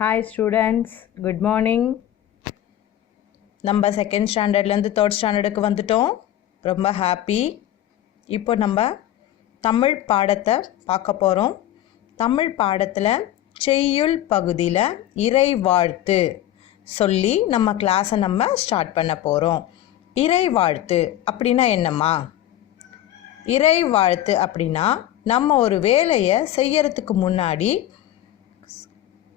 Hi students, good morning. நம்ம second ஸ்டாண்டர்ட்லேருந்து third ஸ்டாண்டர்டுக்கு வந்துட்டோம். ரொம்ப ஹாப்பி. இப்போ நம்ம தமிழ் பாடத்தை பார்க்க போகிறோம். தமிழ் பாடத்தில் செய்யுள் பகுதியில் இறை வாழ்த்து சொல்லி நம்ம கிளாஸை நம்ம ஸ்டார்ட் பண்ண போகிறோம். இறை வாழ்த்து அப்படின்னா என்னம்மா? இறை வாழ்த்து அப்படின்னா நம்ம ஒரு வேலையை செய்யறதுக்கு முன்னாடி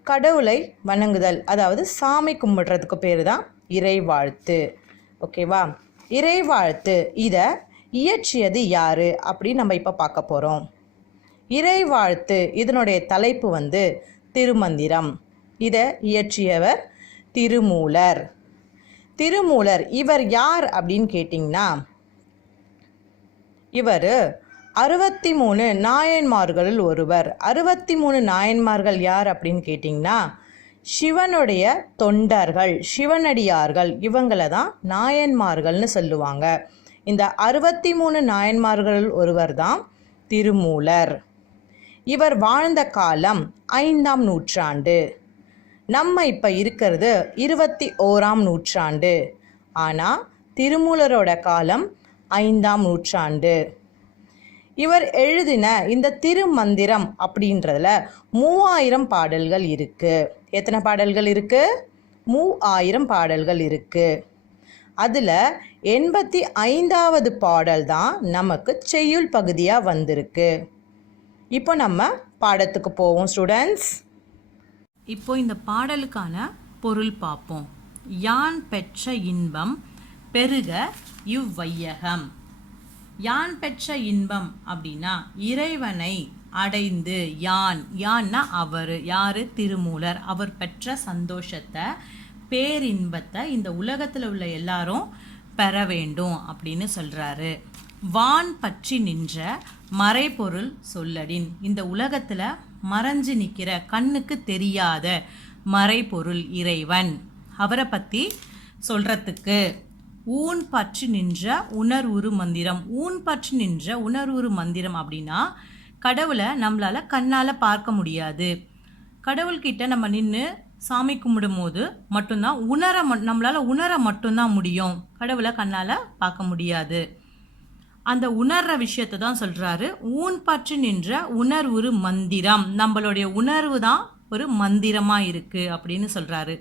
கடவுளை வணங்குதல், அதாவது சாமி கும்பிடுறதுக்கு பேர் தான் இறை வாழ்த்து. ஓகேவா? இறை வாழ்த்து இதை இயற்றியது யார் அப்படின்னு நம்ம இப்போ பார்க்க போகிறோம். இறை வாழ்த்து இதனுடைய தலைப்பு வந்து திருமந்திரம். இதை இயற்றியவர் திருமூலர். திருமூலர் இவர் யார் அப்படின்னு கேட்டிங்கன்னா, இவர் 63 நாயன்மார்களில் ஒருவர். 63 நாயன்மார்கள் யார் அப்படின்னு கேட்டிங்கன்னா, சிவனுடைய தொண்டர்கள், சிவனடியார்கள், இவங்களை தான் நாயன்மார்கள்னு சொல்லுவாங்க. இந்த 63 நாயன்மார்களில் ஒருவர் தான் திருமூலர். இவர் வாழ்ந்த காலம் 5ஆம் நூற்றாண்டு. நம்ம இப்போ இருக்கிறது 21ஆம் நூற்றாண்டு. ஆனால் திருமூலரோட காலம் 5ஆம் நூற்றாண்டு. இவர் எழுதின இந்த திருமந்திரம் அப்படின்றதுல 3000 பாடல்கள் இருக்குது. எத்தனை பாடல்கள் இருக்குது? 3000 பாடல்கள் இருக்குது. அதில் 85வது பாடல் தான் நமக்கு செய்யுள் பகுதியாக வந்திருக்கு. இப்போ நம்ம பாடத்துக்கு போவோம் ஸ்டூடெண்ட்ஸ். இப்போ இந்த பாடலுக்கான பொருள் பார்ப்போம். யான் பெற்ற இன்பம் பெருக இவ்வையகம். யான் பெற்ற இன்பம் அப்படின்னா இறைவனை அடைந்து, யான்னா அவர், யாரு? திருமூலர். அவர் பெற்ற சந்தோஷத்தை, பேரின்பத்தை இந்த உலகத்தில் உள்ள எல்லாரும் பெற வேண்டும் அப்படின்னு சொல்றாரு. வான் பற்றி நின்ற மறைபொருள் சொல்லடின். இந்த உலகத்துல மறைஞ்சு நிற்கிற, கண்ணுக்கு தெரியாத மறைபொருள் இறைவன். அவரை பற்றி சொல்றதுக்கு ஊன் பற்றி நின்ற உணர்வுறு மந்திரம். ஊன் பற்றி நின்ற உணர்வுறு மந்திரம் அப்படின்னா கடவுளை நம்மளால் கண்ணால் பார்க்க முடியாது. கடவுள்கிட்ட நம்ம நின்று சாமி கும்பிடும் போது மட்டும்தான் நம்மளால் உணர மட்டும்தான் முடியும். கடவுளை கண்ணால் பார்க்க முடியாது. அந்த உணர்ற விஷயத்தை தான் சொல்கிறாரு. ஊன் பற்றி நின்ற உணர்வுறு மந்திரம். நம்மளுடைய உணர்வு தான் ஒரு மந்திரமாக இருக்குது அப்படின்னு சொல்கிறாரு.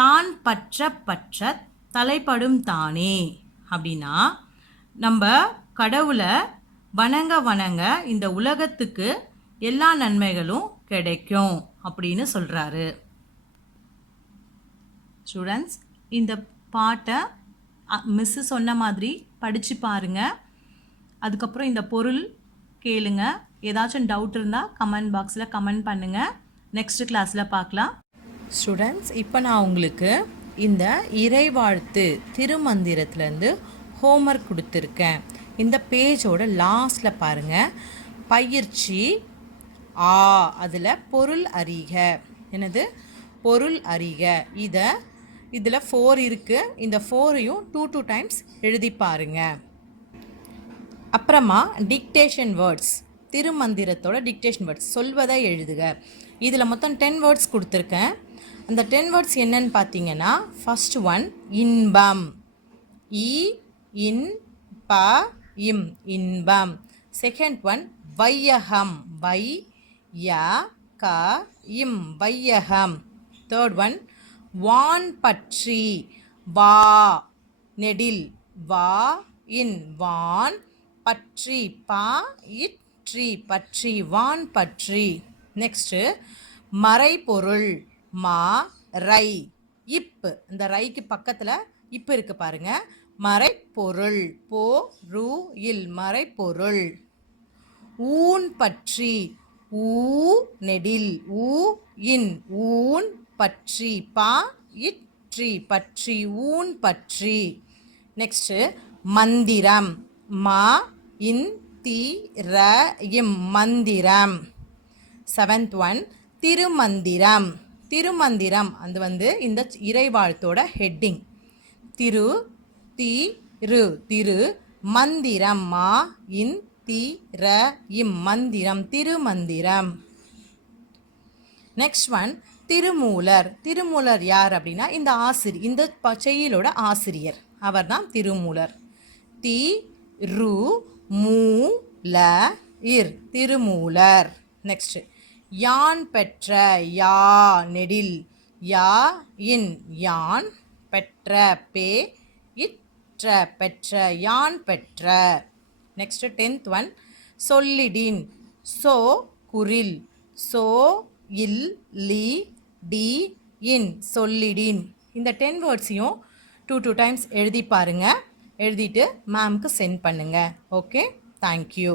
தான் பற்ற தலைப்படும் தானே அப்படின்னா நம்ம கடவுளை வணங்க இந்த உலகத்துக்கு எல்லா நன்மைகளும் கிடைக்கும் அப்படின்னு சொல்கிறாரு. ஸ்டூடெண்ட்ஸ், இந்த பாட்டை மிஸ்ஸு சொன்ன மாதிரி படித்து பாருங்கள். அதுக்கப்புறம் இந்த பொருள் கேளுங்க. ஏதாச்சும் டவுட் இருந்தால் கமெண்ட் பாக்ஸில் கமெண்ட் பண்ணுங்கள். நெக்ஸ்ட் கிளாஸில் பார்க்கலாம். ஸ்டூடெண்ட்ஸ், இப்போ நான் உங்களுக்கு இந்த இறைவாழ்த்து திருமந்திரத்துலேருந்து ஹோம்ஒர்க் கொடுத்துருக்கேன். இந்த பேஜோட லாஸ்டில் பாருங்கள், பயிற்சி அதில் பொருள் அறிக. என்னது? பொருள் அறிக. இதில் 4 இருக்குது. இந்த 4ஐயும் 2 டைம்ஸ் எழுதி பாருங்க. அப்புறமா டிக்டேஷன் வேர்ட்ஸ், திருமந்திரத்தோட டிக்டேஷன் வேர்ட்ஸ் சொல்வதை எழுதுக. இதில் மொத்தம் 10 வேர்ட்ஸ் கொடுத்துருக்கேன். அந்த 10 வேர்ட்ஸ் என்னன்னு பார்த்தீங்கன்னா, ஃபர்ஸ்ட் ஒன் இன்பம். இன் ப இம், இன்பம். செகண்ட் ஒன் வையகம். ய க இம், வையகம். தேர்ட் ஒன் வான் பற்றி. வா நெடில், வா இன், வான் பற்றி, பா இற்றி, பற்றி, வான் பற்றி. நெக்ஸ்ட்டு மறைபொருள். மா ரை இப்பு. இந்த ரைக்கு பக்கத்தில் இப்பு இருக்கு பாருங்க. மறைப்பொருள். போ ரு இல், மறைப்பொருள். ஊன் பற்றி. ஊ நெடில், ஊ இன், ஊன் பற்றி, பா இற்றி, பற்றி, ஊன் பற்றி. நெக்ஸ்ட் மந்திரம். மா இன் தி ர இம், மந்திரம். Seventh one Thirumanthiram. திருமந்திரம் அது வந்து இந்த இறைவாழ்த்தோட ஹெட்டிங். திரு திரு மந்திரம். மா இன் தி ர இம், மந்திரம், திருமந்திரம். நெக்ஸ்ட் ஒன் திருமூலர். திருமூலர் யார் அப்படின்னா இந்த செயலோட ஆசிரியர், அவர் தான் திருமூலர். தி ரு மூ ல இர், திருமூலர். நெக்ஸ்ட், யான் பெற்ற. யா நெடில், யா இன் யான், பெற்ற பே இற்ற, பெற்ற, யான் பெற்ற. நெக்ஸ்ட் 10th ஒன், சொல்லிடின். சோ குரில், சோ இல் லி டி இன், சொல்லிடின். இந்த 10 வேர்ட்ஸையும் 2 டைம்ஸ் எழுதி பாருங்க. எழுதிட்டு மேம்க்கு சென்ட் பண்ணுங்க. Okay, thank you.